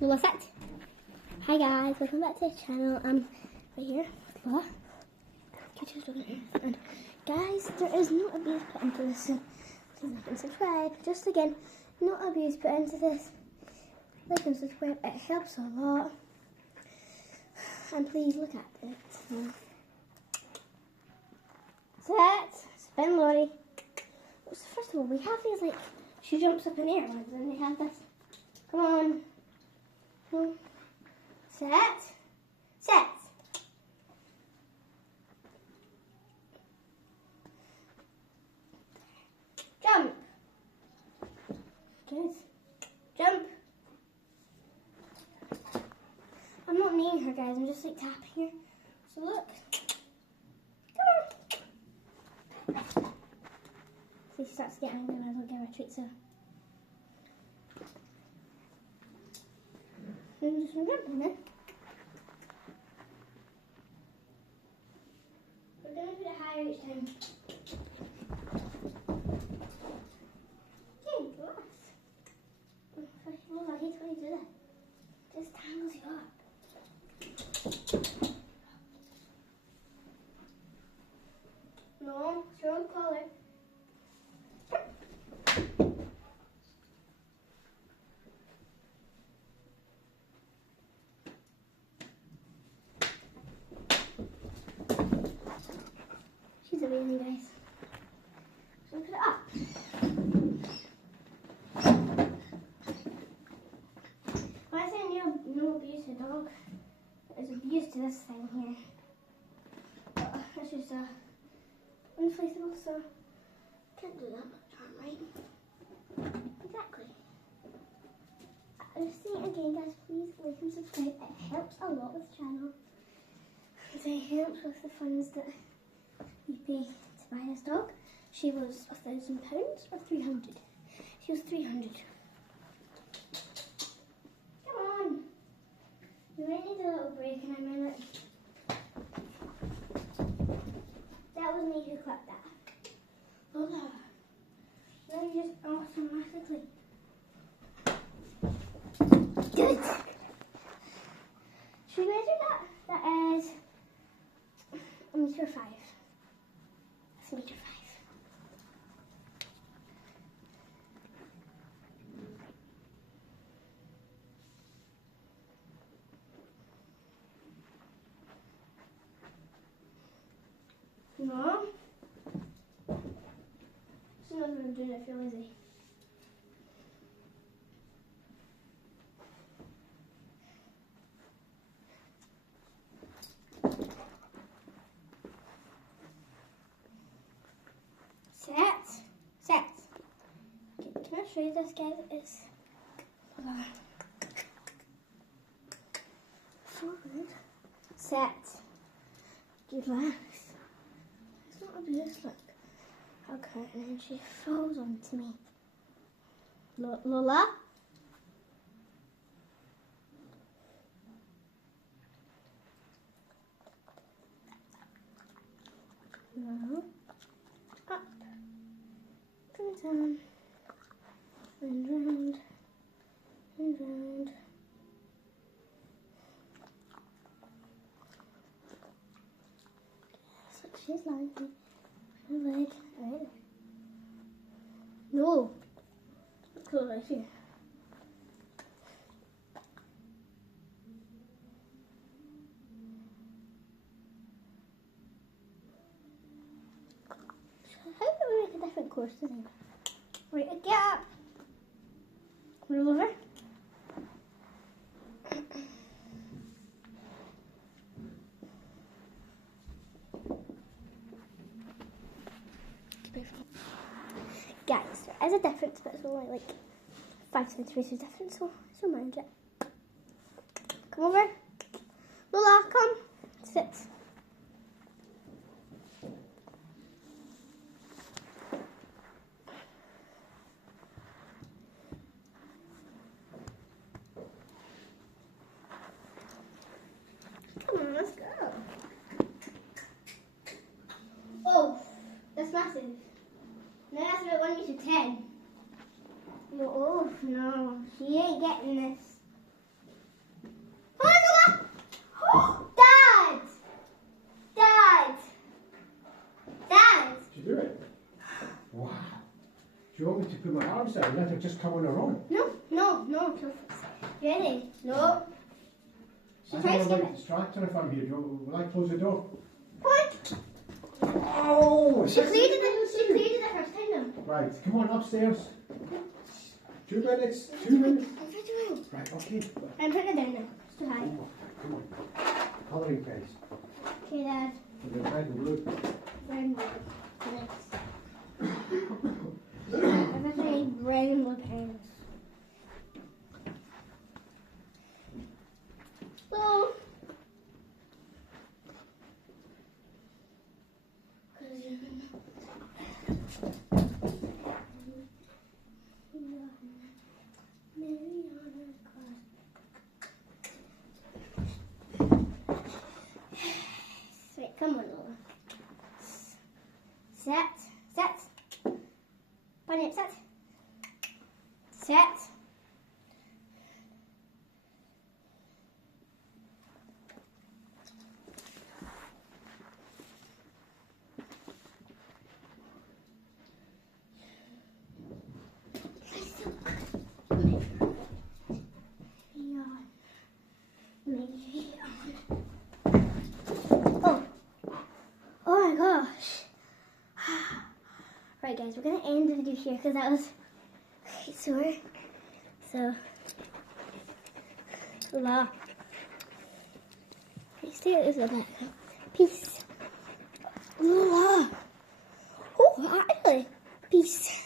Lola set. Hi guys, welcome back to the channel. I'm right here with Lola. And guys, there is no abuse put into this, so please like and subscribe. Just again, no abuse put into this. Like and subscribe, it helps a lot. And please look at it. Set, spin Lottie. So first of all, we have these like, she jumps up in the air ones, and we have this. Come on. Set. Set. Jump. Good. Jump. I'm not kneeing her, guys. I'm just like tapping her. So look. Come on. See, she starts getting angry when I don't give her a treat, so. And just jumping it. We're going to put it higher each time. Okay, relax. Oh, I hate when you do that. It just tangles you up. No, it's your own collar. She's amazing, guys. So put it up. When I say no abuse to a dog, there's abuse to this thing here. But it's just inflatable, so can't do that much harm, right? Exactly. Just saying again, guys, please like and subscribe. It helps a lot with the channel. It helps with the funds that you pay to buy this dog. She was £1,000 or 300. She was 300. Come on. We might need a little break in a minute. That was me who clipped that. Lola. Then you just automatically. Good. Should we measure that? That is a metre 5. That's metre 5. No. She knows what I'm doing, I feel lazy. Set. Set. Okay, can I show you this, guys? It's forward. Set. Relax. It's not abuse, look. Okay, and then she falls onto me. Lola? No. Up. Go down. And round. And round. So she's lying. Her leg. Right. No. Go right here. How do we make a different course today? Right, get up. Roll over. Guys, there is a difference, but it's only like 5 centimeters difference, so manage it. Come over. Lola, come. Sit. Come on, let's go. Oh, that's massive. No, that's about 1 metre 10. Oh no, she ain't getting this. want me to put my arms down and let her just come on her own? No. Ready? No. I don't want to distract her if I'm here. Will I close the door? What? Oh! She cleared it the first time though. Right, come on upstairs. 2 minutes. 2 minutes. I'm trying to do. Right, okay. I'm putting it down now. It's too high. Come on. Colouring pens. Okay, Dad. For the red and blue. Red and blue. Everything red and blue pens. So, Sweet, come on, Lola. Set. Bunny up, set. Set. Oh my gosh. Right guys, we're gonna end the video here because that was quite sore. So Lola. Stay at this back. Peace. Lola. Oh, actually. Peace.